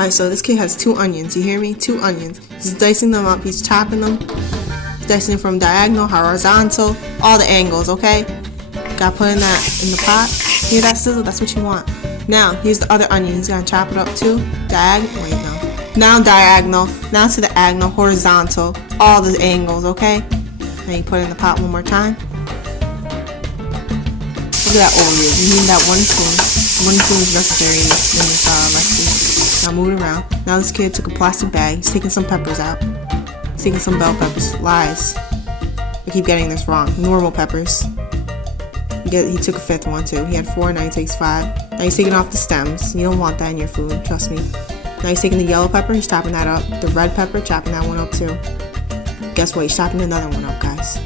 Alright, so this kid has 2 onions. You hear me? 2 onions. He's dicing them up. He's chopping them. He's dicing from diagonal, horizontal, all the angles, okay? Gotta put in that in the pot. Hear that sizzle? That's what you want. Now, here's the other onion. He's gonna chop it up too. Diagonal. Wait, no. Now diagonal. Now to the diagonal, horizontal, all the angles, okay? Then you put it in the pot one more time. Look at that overview. You need that 1 spoon. 1 spoon is necessary in this recipe. Now move it around. Now this kid took a plastic bag. He's taking some peppers out. He's taking some bell peppers. Lies. I keep getting this wrong. Normal peppers. He took a 5th one too. He had 4, now he takes 5. Now he's taking off the stems. You don't want that in your food, trust me. Now he's taking the yellow pepper, he's chopping that up. The red pepper, chopping that one up too. Guess what? He's chopping another one up, guys.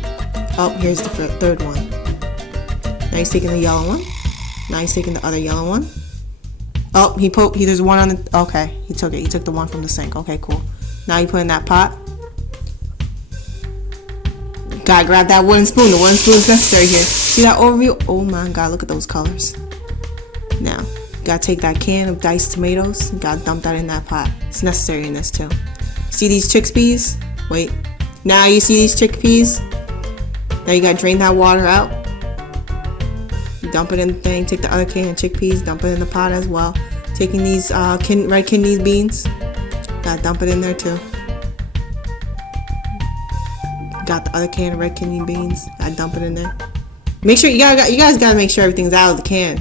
Oh, here's the 3rd one. Now he's taking the yellow one. Now he's taking the other yellow one. Oh, there's one on the, okay, he took it. He took the one from the sink. Okay, cool. Now you put in that pot. Gotta grab that wooden spoon. The wooden spoon is necessary here. See that overview? Oh my god, look at those colors. Now, you gotta take that can of diced tomatoes. You gotta dump that in that pot. It's necessary in this too. See these chickpeas? Wait. Now you see these chickpeas? Now you gotta drain that water out. Dump it in the thing. Take the other can of chickpeas. Dump it in the pot as well. Taking these red kidney beans. Gotta dump it in there too. Got the other can of red kidney beans. I dump it in there. Make sure you guys gotta make sure everything's out of the can.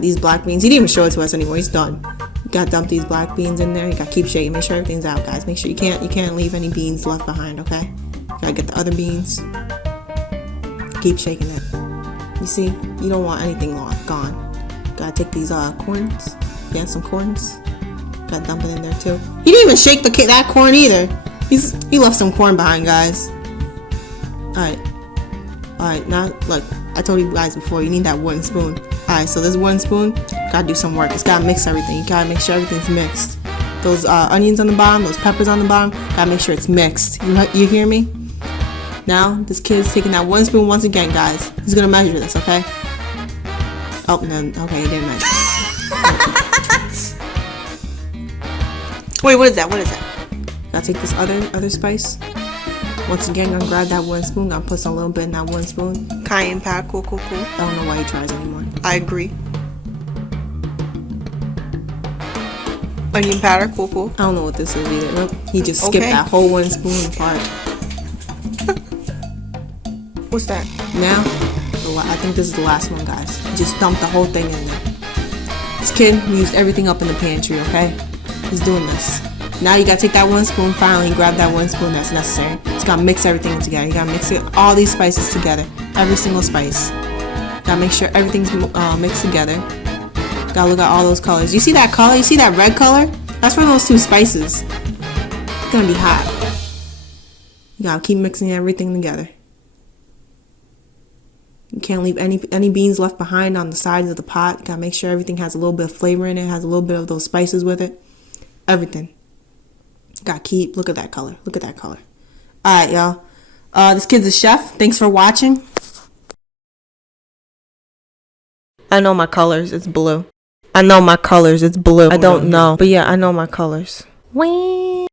These black beans. He didn't even show it to us anymore. He's done. You gotta dump these black beans in there. You gotta keep shaking. Make sure everything's out, guys. Make sure you can't leave any beans left behind. Okay. You gotta get the other beans. Keep shaking it. You see, you don't want anything gone. Gotta take these corns. Yeah, some corns. Gotta dump it in there too. He didn't even shake that corn either. He left some corn behind, guys. Alright, now look, I told you guys before, you need that wooden spoon. Alright, so this wooden spoon, gotta do some work. It's gotta mix everything. You gotta make sure everything's mixed. Those onions on the bottom, those peppers on the bottom, gotta make sure it's mixed. You hear me? Now, this kid's taking that wooden spoon once again, guys. He's gonna measure this, okay? Oh, no, okay, he didn't measure. Wait, what is that? Gotta take this other spice. Once again, gonna grab that wooden spoon. Gonna put some little bit in that wooden spoon. Cayenne Pepper, cool. I don't know why he tries anymore. I agree. Onion powder, cool. I don't know what this is either. Nope. He just skipped that whole wooden spoon apart. What's that? Now, I think this is the last one, guys. He just dumped the whole thing in there. This kid used everything up in the pantry, okay? He's doing this. Now you gotta take that one spoon, finally grab that one spoon that's necessary. Just gotta mix everything together. You gotta mix all these spices together. Every single spice. Gotta make sure everything's mixed together. Gotta look at all those colors. You see that color? You see that red color? That's from those 2 spices. It's gonna be hot. You gotta keep mixing everything together. You can't leave any beans left behind on the sides of the pot. You gotta make sure everything has a little bit of flavor in it, has a little bit of those spices with it. Everything. Look at that color. Alright, y'all. This kid's a chef. Thanks for watching. I know my colors. It's blue. I don't know. But yeah, I know my colors. Wee.